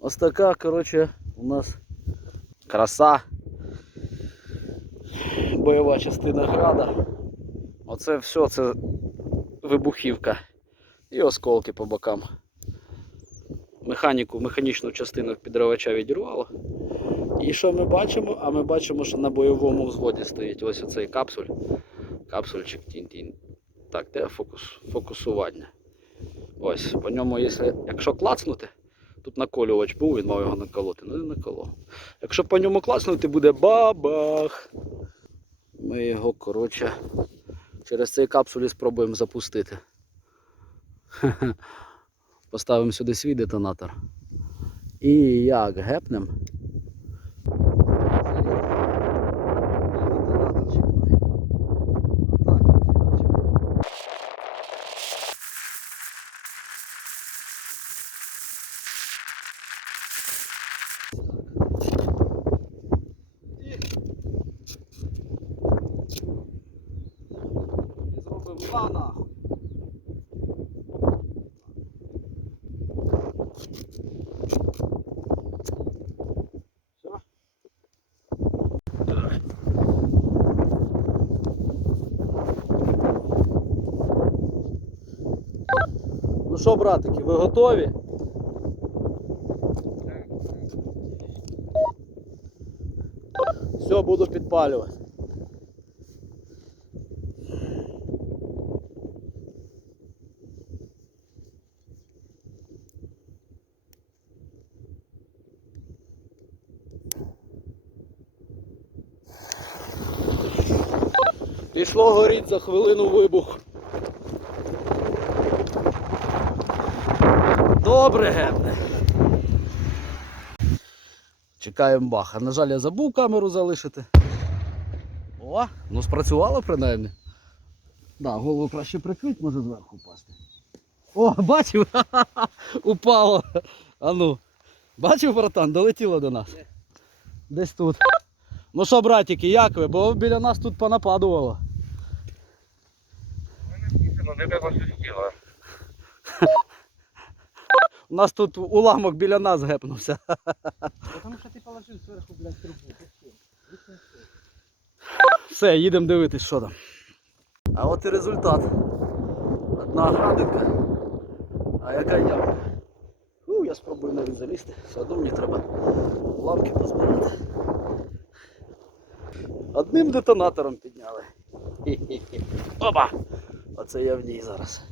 Ось така, коротше, у нас краса. Бойова частина града. Оце все це вибухівка. І осколки по бокам. Механіку, механічну частину підривача відірвало. І що ми бачимо? А ми бачимо, що на бойовому взводі стоїть ось оцей капсуль. Капсульчик тін-тін. Так, де фокус, фокусування? Ось, по ньому, якщо, якщо клацнути, тут наколювач був, він мав його наколоти, ну не наколов. Якщо по ньому клацнути, буде бабах. Ми його, коротше, через цей капсулі спробуємо запустити. Поставимо сюди свій детонатор. І як гепнем. На нахуй. Ну що, братики, ви готові? Все, буду підпалювати. Пішло горіть за хвилину вибух. Добре, гебне. Чекаємо баха. На жаль, я забув камеру залишити. О, ну спрацювало принаймні. Да, голову краще прикрити, може зверху впасти. О, бачив? Упало. А ну. Бачив, братан, долетіло до нас. Десь тут. Ну що, братики, як ви? Бо біля нас тут понападувало. Не тебе свистіло. У нас тут уламок біля нас гепнувся. Потому что ты положил сверху, блядь, трубу. Все, їдемо дивитись, що там. А от і результат. Одна градинка. А яка ямка? Ну, я спробую навіть залізти. Все одно мені треба уламки позбирати. Одним детонатором підняли. Хі-хі-хі. Опа! Оце я в ній зараз.